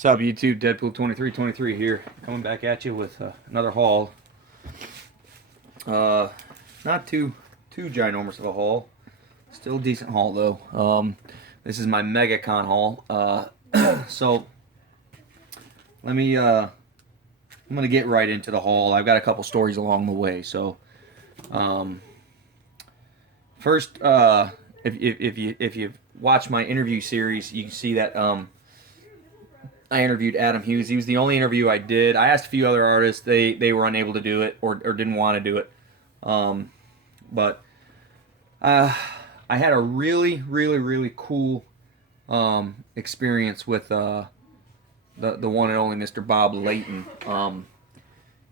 What's up, YouTube? Deadpool 2323 here, coming back at you with another haul. Not too ginormous of a haul. Still a decent haul though. This is my MEGACON haul. So let me. I'm gonna get right into the haul. I've got a couple stories along the way. So first, if you watch my interview series, you can see that I interviewed Adam Hughes. He was the only interview I did. I asked a few other artists. They were unable to do it or didn't want to do it. But I had a really cool experience with the one and only Mr. Bob Layton.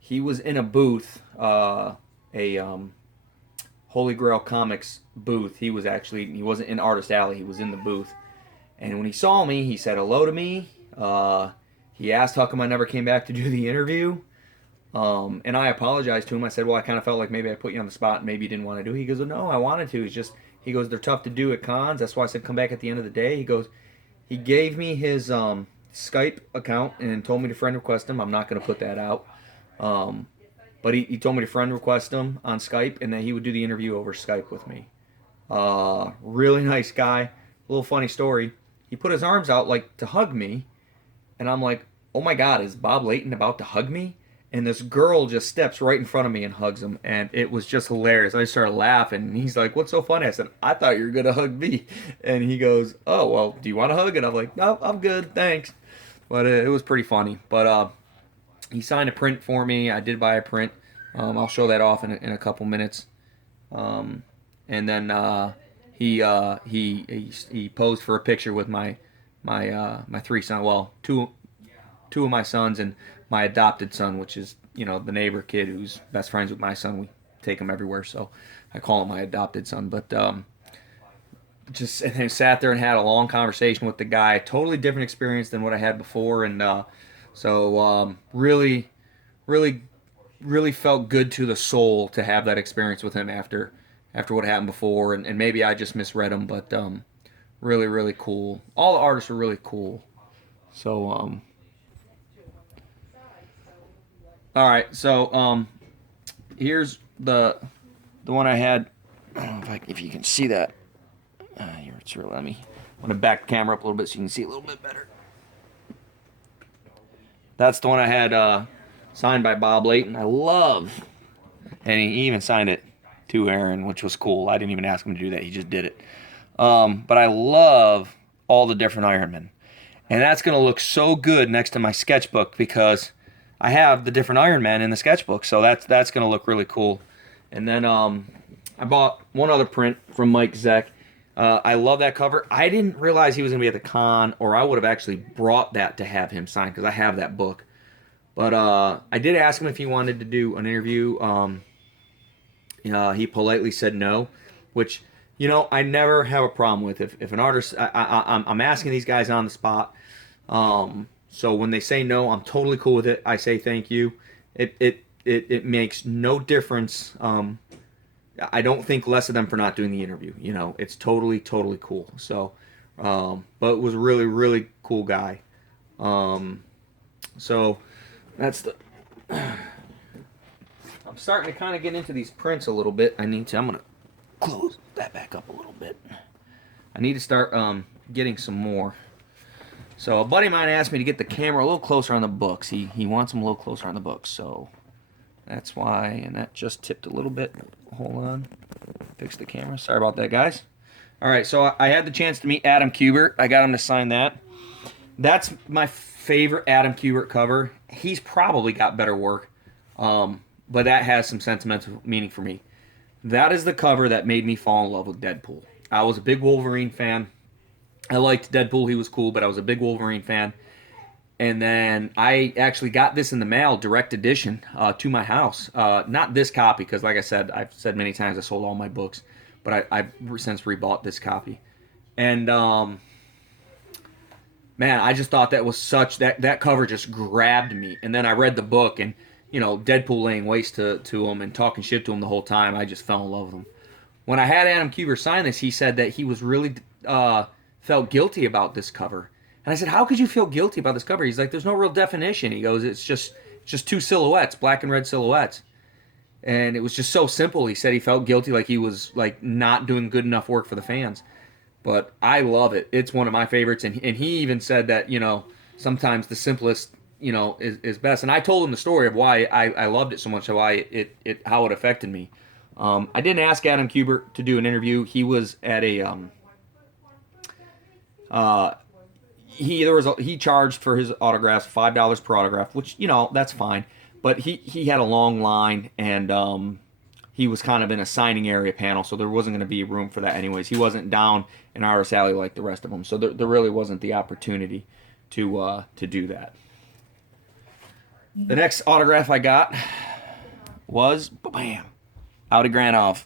He was in a booth, a Holy Grail Comics booth. He wasn't in Artist Alley. He was in the booth, and when he saw me, he said hello to me. He asked how come I never came back to do the interview. And I apologized to him. I said, well, I kind of felt like maybe I put you on the spot and maybe you didn't want to do it. He goes, no, I wanted to. He goes, they're tough to do at cons. That's why I said come back at the end of the day. He goes, he gave me his Skype account and told me to friend request him. I'm not going to put that out. But he told me to friend request him on Skype and that he would do the interview over Skype with me. Really nice guy. A little funny story. He put his arms out like to hug me. And I'm like, oh my God, is Bob Layton about to hug me? And this girl just steps right in front of me and hugs him. And it was just hilarious. I started laughing. And he's like, what's so funny? I said, I thought you were going to hug me. And he goes, oh, well, do you want a hug? And I'm like, no, I'm good. Thanks. But it was pretty funny. But he signed a print for me. I did buy a print. I'll show that off in a couple minutes. And then he posed for a picture with my three sons. Well, two of my sons and my adopted son, which is the neighbor kid who's best friends with my son. We take him everywhere, so I call him my adopted son. But just and then sat there and had a long conversation with the guy. Totally different experience than what I had before, and so really felt good to the soul to have that experience with him after what happened before. And maybe I just misread him, but really cool. All the artists were really cool. So all right, so here's the one I had. I don't know if you can see that. Here it's real. I'm gonna back the camera up a little bit so you can see a little bit better. That's the one I had signed by Bob Layton. I love, and he even signed it to Aaron, which was cool. I didn't even ask him to do that; he just did it. But I love all the different Iron Men, and that's gonna look so good next to my sketchbook because I have the different Iron Men in the sketchbook, so that's gonna look really cool. And then I bought one other print from Mike Zeck. I love that cover. I didn't realize he was gonna be at the con, or I would have actually brought that to have him sign because I have that book. But I did ask him if he wanted to do an interview. He politely said no, which I never have a problem with. If an artist, I'm asking these guys on the spot. So when they say no, I'm totally cool with it. I say thank you. It makes no difference. I don't think less of them for not doing the interview. It's totally cool. So, but it was a really cool guy. So that's the. I'm starting to kind of get into these prints a little bit. I'm gonna close that back up a little bit. I need to start getting some more. So a buddy of mine asked me to get the camera a little closer on the books. He wants them a little closer on the books, so that's why. And that just tipped a little bit. Hold on, fix the camera. Sorry about that, guys. All right, so I had the chance to meet Adam Kubert. I got him to sign that. That's my favorite Adam Kubert cover. He's probably got better work, but that has some sentimental meaning for me. That is the cover that made me fall in love with Deadpool. I was a big Wolverine fan. I liked Deadpool. He was cool, but I was a big Wolverine fan. And then I actually got this in the mail, direct edition, to my house. Not this copy, because like I said, I've said many times I sold all my books. But I've since rebought this copy. And, man, I just thought that was that cover just grabbed me. And then I read the book, and, Deadpool laying waste to him and talking shit to him the whole time. I just fell in love with him. When I had Adam Kubert sign this, he said that he was really felt guilty about this cover. And I said, how could you feel guilty about this cover? He's like, there's no real definition. He goes, it's just two silhouettes, black and red silhouettes. And it was just so simple. He said he felt guilty, like he was like not doing good enough work for the fans. But I love it. It's one of my favorites. And he even said that, sometimes the simplest, is best. And I told him the story of why I loved it so much, how it affected me. I didn't ask Adam Kubert to do an interview. He was at a he charged for his autographs $5 per autograph, which that's fine. But he had a long line, and he was kind of in a signing area panel, so there wasn't going to be room for that anyways. He wasn't down in Artist Alley like the rest of them, so there really wasn't the opportunity to do that. The next autograph I got was Audi Granoff.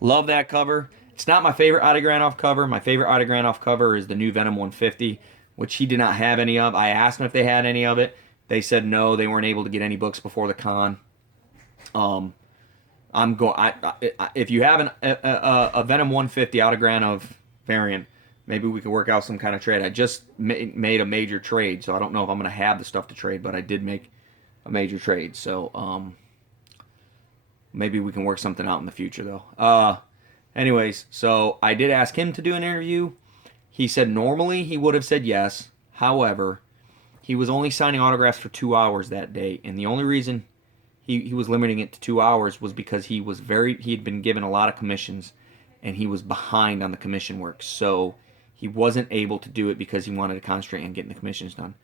Love that cover. It's not my favorite Audi Granoff cover. My favorite Audi Granoff cover is the new Venom 150, which he did not have any of. I asked him if they had any of it. They said no, they weren't able to get any books before the con. If you have a Venom 150 Audi Granoff variant, maybe we could work out some kind of trade. I just made a major trade, so I don't know if I'm going to have the stuff to trade, but I did make a major trade. So maybe we can work something out in the future, though. Anyways, so I did ask him to do an interview. He said normally he would have said yes. However, he was only signing autographs for 2 hours that day, and the only reason he was limiting it to 2 hours was because he had been given a lot of commissions, and he was behind on the commission work. So he wasn't able to do it because he wanted to concentrate on getting the commissions done.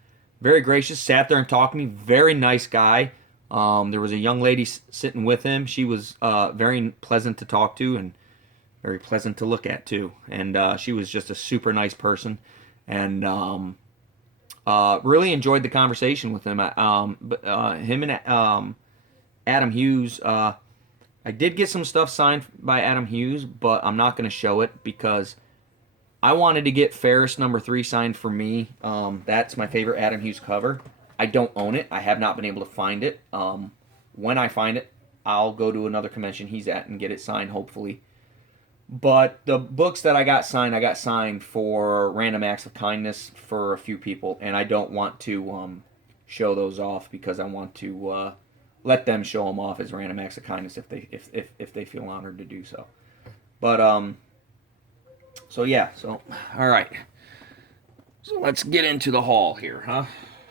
Very gracious, sat there and talked to me. Very nice guy. There was a young lady sitting with him. She was very pleasant to talk to and very pleasant to look at too. And she was just a super nice person. And really enjoyed the conversation with him. Him and Adam Hughes. I did get some stuff signed by Adam Hughes, but I'm not going to show it because I wanted to get Ferris #3 signed for me. That's my favorite Adam Hughes cover. I don't own it. I have not been able to find it. When I find it, I'll go to another convention he's at and get it signed, hopefully. But the books that I got signed for random acts of kindness for a few people, and I don't want to show those off because I want to let them show them off as random acts of kindness if they feel honored to do so. But so all right. So let's get into the haul here, huh?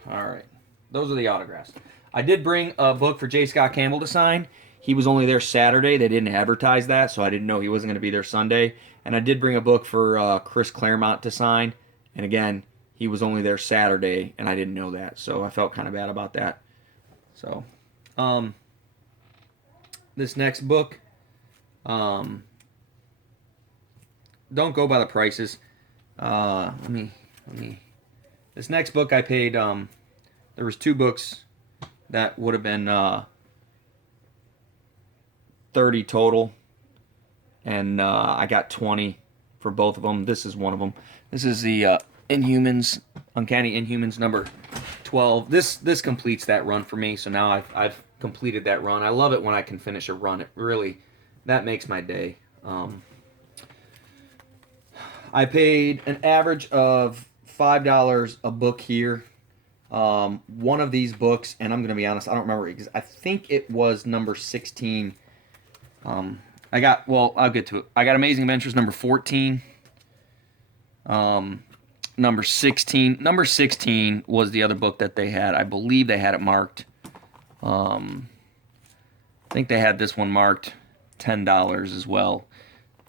All right. Those are the autographs. I did bring a book for J. Scott Campbell to sign. He was only there Saturday. They didn't advertise that, so I didn't know he wasn't going to be there Sunday. And I did bring a book for Chris Claremont to sign. And again, he was only there Saturday, and I didn't know that. So I felt kind of bad about that. So, this next book, don't go by the prices. This next book I paid, there was 2 books that would have been $30 total, and I got $20 for both of them. This is one of them. This is the Inhumans, Uncanny Inhumans number 12. This completes that run for me, so now I've completed that run. I love it when I can finish a run. It really, that makes my day. I paid an average of $5 a book here. One of these books, and I'm going to be honest, I don't remember because I think it was number 16. I'll get to it. I got Amazing Adventures number 14. Number 16. Number 16 was the other book that they had. I believe they had it marked. I think they had this one marked $10 as well.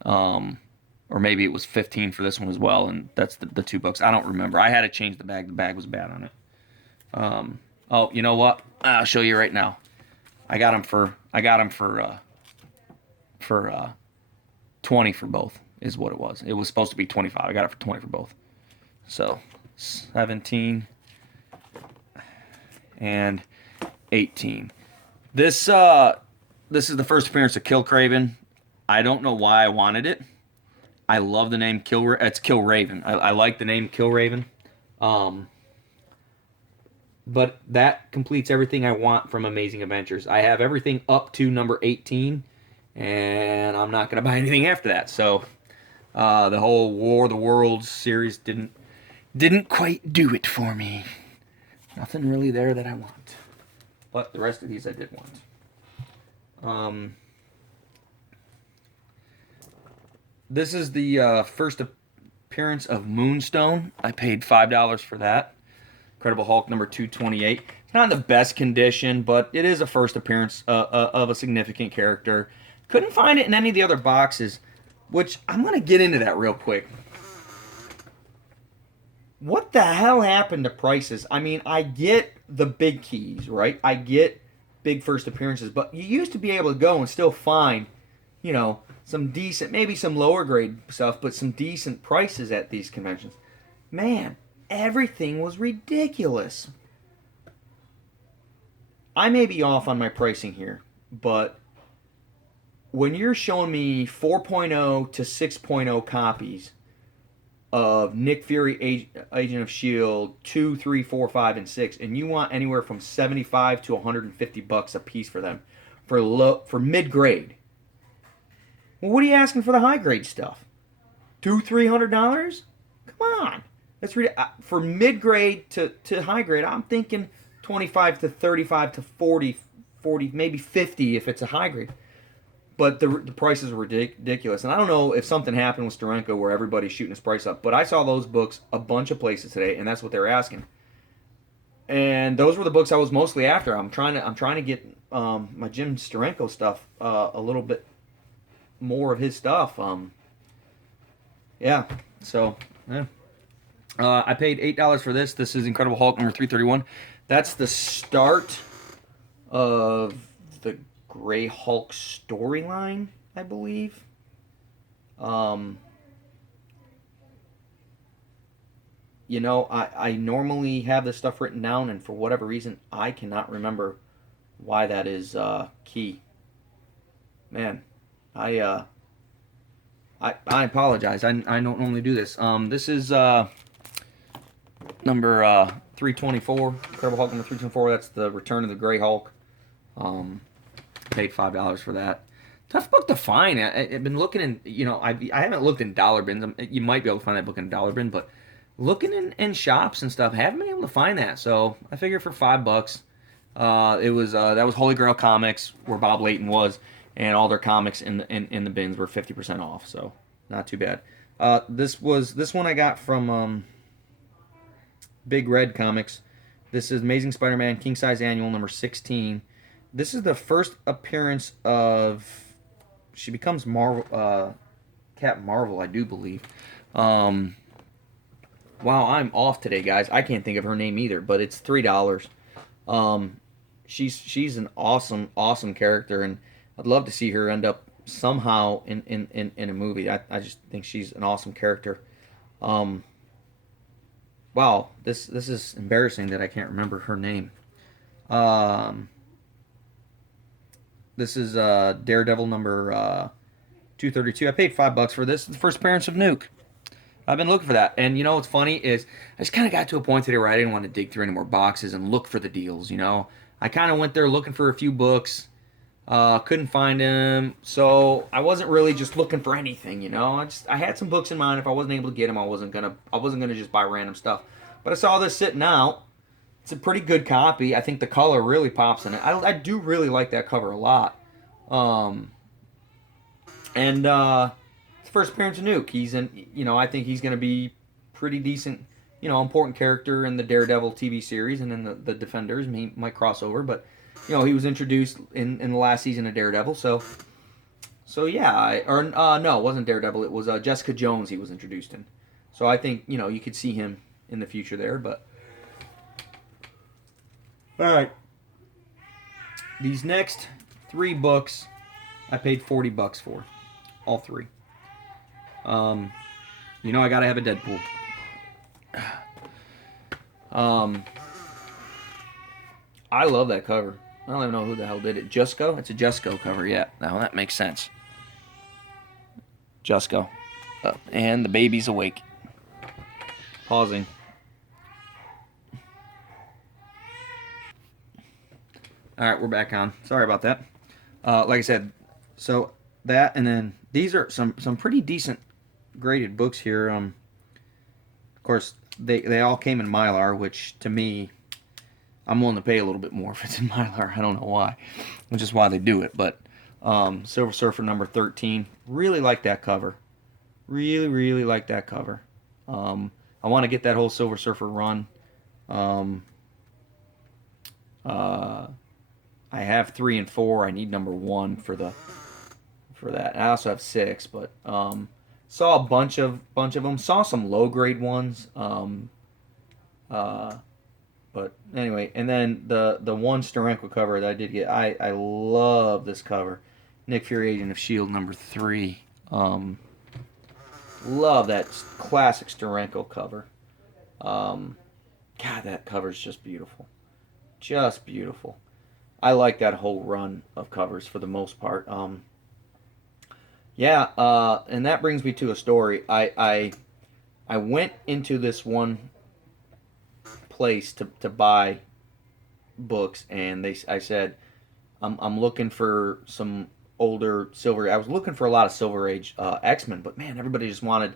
Or maybe it was $15 for this one as well, and that's the 2 books. I don't remember. I had to change the bag. The bag was bad on it. Oh, you know what? I'll show you right now. I got them for 20 for both is what it was. It was supposed to be 25. I got it for 20 for both. So 17 and 18. This is the first appearance of Kill Craven. I don't know why I wanted it. I love the name it's Kill Raven. I like the name Kill Raven. But that completes everything I want from Amazing Adventures. I have everything up to number 18, and I'm not going to buy anything after that. So the whole War of the Worlds series didn't didn't quite do it for me. Nothing really there that I want. But the rest of these I did want. This is the first appearance of Moonstone. I paid $5 for that. Incredible Hulk number 228. It's not in the best condition, but it is a first appearance of a significant character. Couldn't find it in any of the other boxes, which I'm going to get into that real quick. What the hell happened to prices? I mean, I get the big keys, right? I get big first appearances, but you used to be able to go and still find, you know, some decent, maybe some lower grade stuff, but some decent prices at these conventions. Man, everything was ridiculous. I may be off on my pricing here, but when you're showing me 4.0 to 6.0 copies of Nick Fury, Agent of S.H.I.E.L.D., 2, 3, 4, 5, and 6, and you want anywhere from $75 to $150 a piece for them for mid-grade. Well, what are you asking for the high-grade stuff? $200-$300? Come on. That's for mid-grade to high-grade, I'm thinking 25 to 35 to 40, maybe 50 if it's a high-grade. But the prices were ridiculous. And I don't know if something happened with Steranko where everybody's shooting his price up. But I saw those books a bunch of places today, and that's what they were asking. And those were the books I was mostly after. I'm trying to get my Jim Steranko stuff, a little bit more of his stuff. Yeah. So, yeah. I paid $8 for this. This is Incredible Hulk number 331. That's the start of the Gray Hulk storyline, I believe. You know, I normally have this stuff written down, and for whatever reason, I cannot remember why that is key. Man, I apologize. I don't normally do this. This is number 324, Incredible Hulk number 324. That's the Return of the Gray Hulk. Paid $5 for that. Tough book to find. I've been looking in, you know, I haven't looked in dollar bins. You might be able to find that book in a dollar bin, but looking in shops and stuff, haven't been able to find that. So I figured for $5, it was that was Holy Grail Comics where Bob Layton was, and all their comics in the bins were 50% off. So not too bad. This one I got from Big Red Comics. This is Amazing Spider-Man King Size Annual number 16. This is the first appearance of... She becomes Marvel, Captain Marvel, I do believe. Wow, I'm off today, guys. I can't think of her name either, but it's $3. She's an awesome character, and I'd love to see her end up somehow in a movie. I just think she's an awesome character. Wow, this is embarrassing that I can't remember her name. This is Daredevil number 232. I paid $5 for this. It's the first appearance of Nuke. I've been looking for that. And you know what's funny is I just kind of got to a point today where I didn't want to dig through any more boxes and look for the deals, you know. I kind of went there looking for a few books. Couldn't find them. So I wasn't really just looking for anything, you know. I had some books in mind. If I wasn't able to get them, I wasn't gonna just buy random stuff. But I saw this sitting out. It's a pretty good copy. I think the color really pops in it. I do really like that cover a lot. It's the first appearance of Nuke. He's in, you know, I think he's going to be pretty decent, you know, important character in the Daredevil TV series and in the Defenders. He might cross over, but, you know, he was introduced in the last season of Daredevil. So yeah, no, it wasn't Daredevil. It was Jessica Jones he was introduced in. So I think, you know, you could see him in the future there, but... All right. These next 3 books I paid $40 for. All 3. You know I gotta have a Deadpool. I love that cover. I don't even know who the hell did it. Jusco? It's a Jusco cover, yeah. Now that makes sense. Jusco. And the baby's awake. Pausing. Alright, we're back on. Sorry about that. Like I said, so that, and then these are some pretty decent graded books here. Of course, they all came in Mylar, which to me, I'm willing to pay a little bit more if it's in Mylar. I don't know why, which is why they do it. But Silver Surfer number 13, really like that cover. Really, really like that cover. I want to get that whole Silver Surfer run. Um, uh, I have 3 and 4. I need number 1 for that. I also have 6, but saw a bunch of them. Saw some low grade ones. Uh, but anyway, and then the one Steranko cover that I did get, I love this cover. Nick Fury, Agent of Shield number 3. Love that classic Steranko cover. God, that cover is just beautiful. Just beautiful. I like that whole run of covers for the most part. Yeah, and that brings me to a story. I went into this one place to buy books, and I said, I'm looking for some older Silver. I was looking for a lot of Silver Age X-Men, but man, everybody just wanted,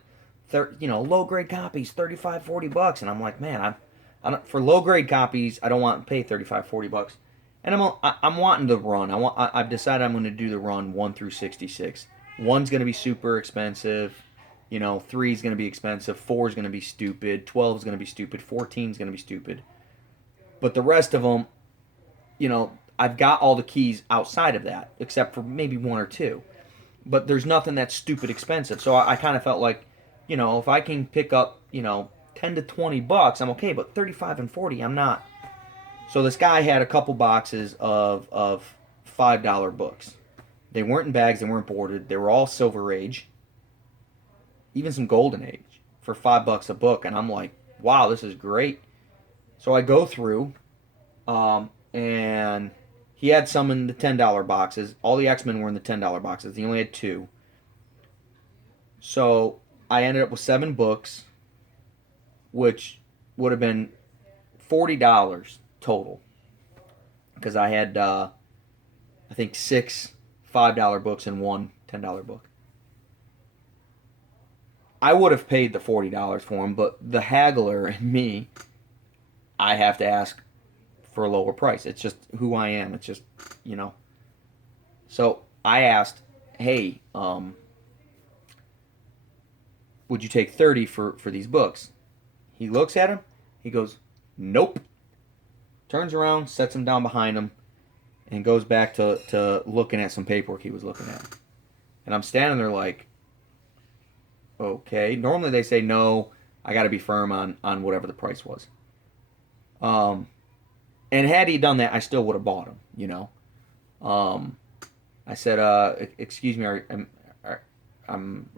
low grade copies, 35, $40, and I'm like, man, I don't, for low grade copies, I don't want to pay 35, $40. And I'm wanting the run. I've decided I'm going to do the run 1 through 66. 1's going to be super expensive. 3's going to be expensive. 4's going to be stupid. 12's going to be stupid. 14's going to be stupid. But the rest of them, I've got all the keys outside of that, except for maybe 1 or 2. But there's nothing that's stupid expensive. So I kind of felt like, if I can pick up, 10 to $20, I'm okay. But 35 and 40, I'm not. So this guy had a couple boxes of $5 books. They weren't in bags. They weren't boarded. They were all Silver Age, even some Golden Age for $5 a book. And I'm like, wow, this is great. So I go through, and he had some in the $10 boxes. All the X-Men were in the $10 boxes. He only had 2. So I ended up with 7 books, which would have been $40 total, because I had I think 6 $5 books and 1 $10 book. I would have paid the $40 for them, but the haggler and me, I have to ask for a lower price. It's just who I am. It's just, So I asked, hey, would you take 30 for these books? He looks at him. He goes, nope. Turns around, sets him down behind him, and goes back to looking at some paperwork he was looking at. And I'm standing there like, okay. Normally they say, no, I got to be firm on whatever the price was. And had he done that, I still would have bought him, I said, excuse me, are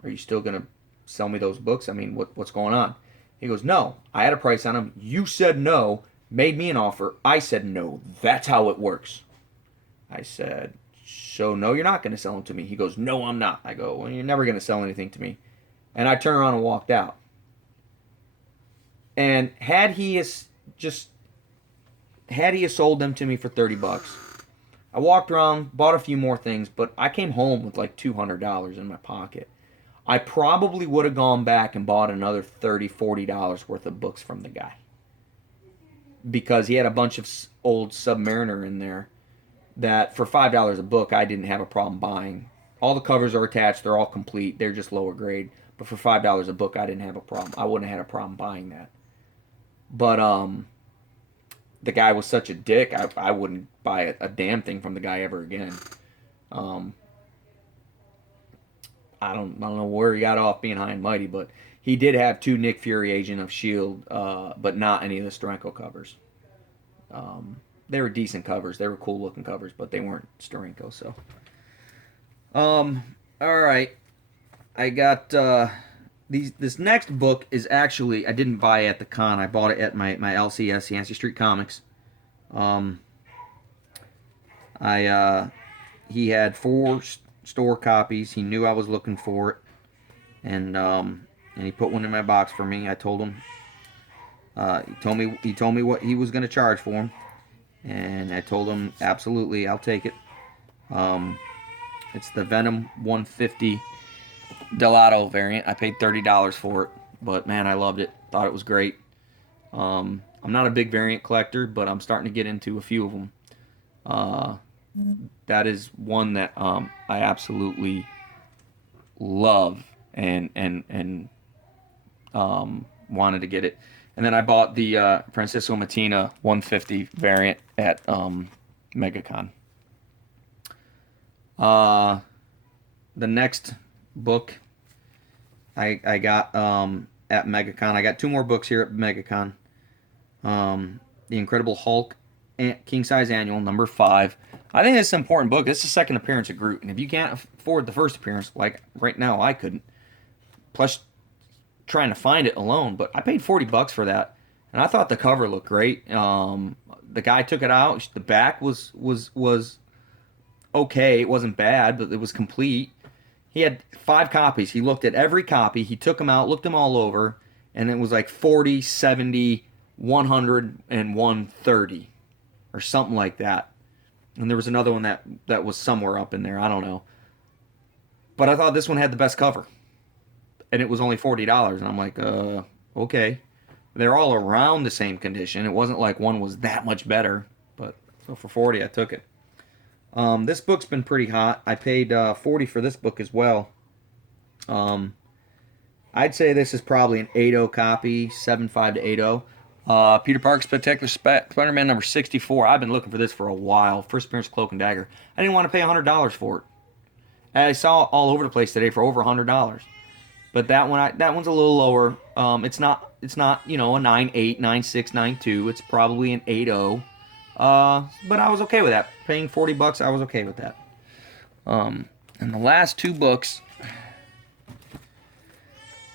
you still going to sell me those books? I mean, what's going on? He goes, no, I had a price on them. You said no, made me an offer. I said no. That's how it works. I said, so no, you're not going to sell them to me. He goes, no, I'm not. I go, well, you're never going to sell anything to me. And I turned around and walked out. And had he sold them to me for $30, I walked around, bought a few more things, but I came home with like $200 in my pocket. I probably would have gone back and bought another $30, $40 worth of books from the guy, because he had a bunch of old Submariner in there that for $5 a book I didn't have a problem buying. All the covers are attached. They're all complete. They're just lower grade. But for $5 a book, I didn't have a problem. I wouldn't have had a problem buying that. But the guy was such a dick, I wouldn't buy a damn thing from the guy ever again. I don't know where he got off being high and mighty, but he did have 2 Nick Fury Agent of Shield, but not any of the Steranko covers. They were decent covers. They were cool looking covers, but they weren't Steranko. So, all right, I got this next book is actually, I didn't buy it at the con. I bought it at my LCS, Yancey Street Comics. He had 4 store copies. He knew I was looking for it, and he put one in my box for me. I told him. He told me what he was going to charge for them, and I told him absolutely, I'll take it. It's the Venom 150 Delato variant. I paid $30 for it, but man, I loved it. Thought it was great. I'm not a big variant collector, but I'm starting to get into a few of them. Uh, that is one that I absolutely love and wanted to get it. And then I bought the Francisco Matina 150 variant at MegaCon. Uh, the next book I got at MegaCon. I got two more books here at MegaCon. The Incredible Hulk, King Size Annual, number 5. I think it's an important book. This is the second appearance of Groot, and if you can't afford the first appearance, like right now I couldn't, plus trying to find it alone, but I paid $40 for that, and I thought the cover looked great. The guy took it out. The back was okay. It wasn't bad, but it was complete. He had 5 copies. He looked at every copy. He took them out, looked them all over, and it was like 40, 70, 100, and 130 or something like that. And there was another one that was somewhere up in there. I don't know. But I thought this one had the best cover. And it was only $40. And I'm like, okay. They're all around the same condition. It wasn't like one was that much better. But so for 40, I took it. This book's been pretty hot. I paid 40 for this book as well. I'd say this is probably an 8.0 copy, 7.5 to 8.0. Peter Parker's Spectacular Spider-Man number 64. I've been looking for this for a while. First appearance of Cloak and Dagger. I didn't want to pay $100 for it. I saw it all over the place today for over $100. But that one's a little lower. It's not a 9.8, 9.6, 9.2. It's probably an 8.0. But I was okay with that. Paying $40, I was okay with that. And the last two books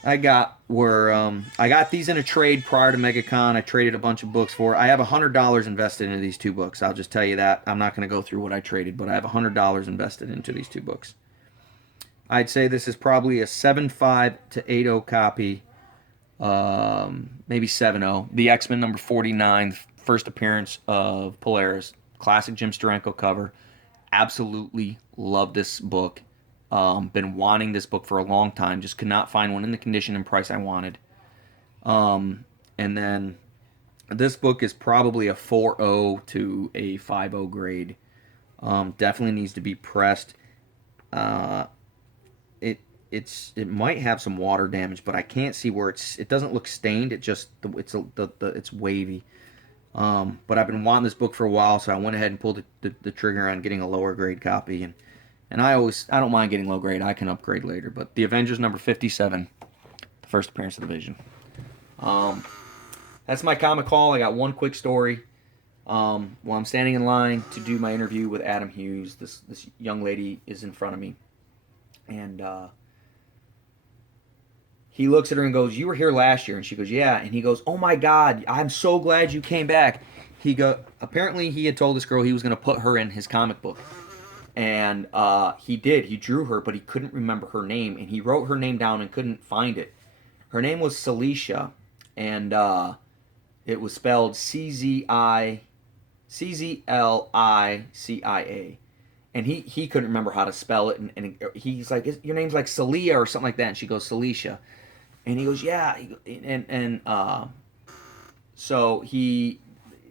I got were I got these in a trade prior to MegaCon. I traded a bunch of books for. I have $100 invested into these two books. I'll just tell you that. I'm not going to go through what I traded, but I have $100 invested into these two books. I'd say this is probably a 7.5 to 8.0 copy, maybe 7.0. The X-Men number 49, first appearance of Polaris, classic Jim Steranko cover. Absolutely love this book. Been wanting this book for a long time. Just could not find one in the condition and price I wanted. And then this book is probably a 4.0 to a 5.0 grade. Definitely needs to be pressed. It might have some water damage, but I can't see where it doesn't look stained. It's wavy. But I've been wanting this book for a while, so I went ahead and pulled the trigger on getting a lower grade copy. And I don't mind getting low grade. I can upgrade later. But the Avengers number 57, the first appearance of the Vision. That's my comic haul. I got one quick story. While I'm standing in line to do my interview with Adam Hughes, this young lady is in front of me, and he looks at her and goes, "You were here last year," and she goes, "Yeah," and he goes, "Oh my God, I'm so glad you came back." Apparently he had told this girl he was going to put her in his comic book. And he did. He drew her, but he couldn't remember her name. And he wrote her name down and couldn't find it. Her name was Celicia. And it was spelled CZLICIA. And he couldn't remember how to spell it. And he's like, "Your name's like Celia or something like that." And she goes, "Celicia." And he goes, "Yeah." So he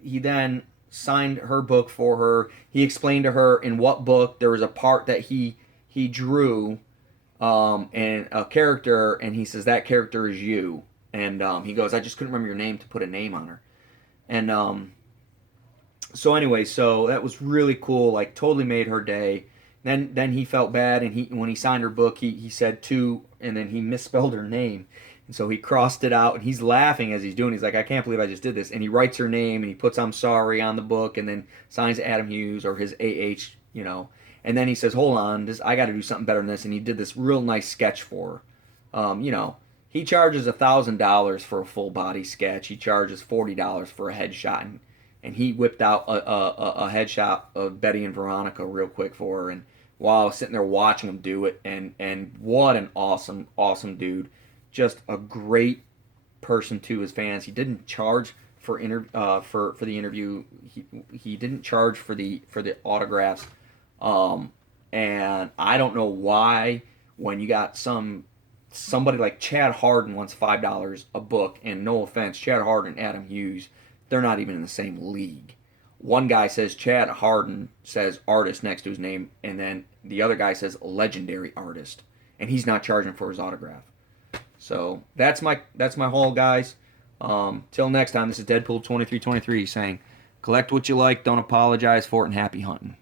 then signed her book for her. He explained to her in what book there was a part that he drew and a character, and he says that character is you. And he goes, "I just couldn't remember your name to put a name on her." And so anyway, so that was really cool. Like totally made her day. Then he felt bad, and when he signed her book, he said two, and then he misspelled her name. And so he crossed it out, and he's laughing as he's doing it. He's like, "I can't believe I just did this." And he writes her name, and he puts "I'm sorry" on the book, and then signs Adam Hughes or his AH, And then he says, "Hold on, I got to do something better than this." And he did this real nice sketch for her. He charges $1,000 for a full body sketch. He charges $40 for a headshot, and he whipped out a headshot of Betty and Veronica real quick for her. And while I was sitting there watching him do it, and what an awesome dude. Just a great person to his fans. He didn't charge for the interview. He didn't charge for the autographs. And I don't know why, when you got some somebody like Chad Harden wants $5 a book, and no offense, Chad Harden and Adam Hughes, they're not even in the same league. One guy says Chad Harden says artist next to his name, and then the other guy says legendary artist, and he's not charging for his autograph. So that's my haul, guys. Till next time, this is Deadpool 2323 saying, collect what you like, don't apologize for it, and happy hunting.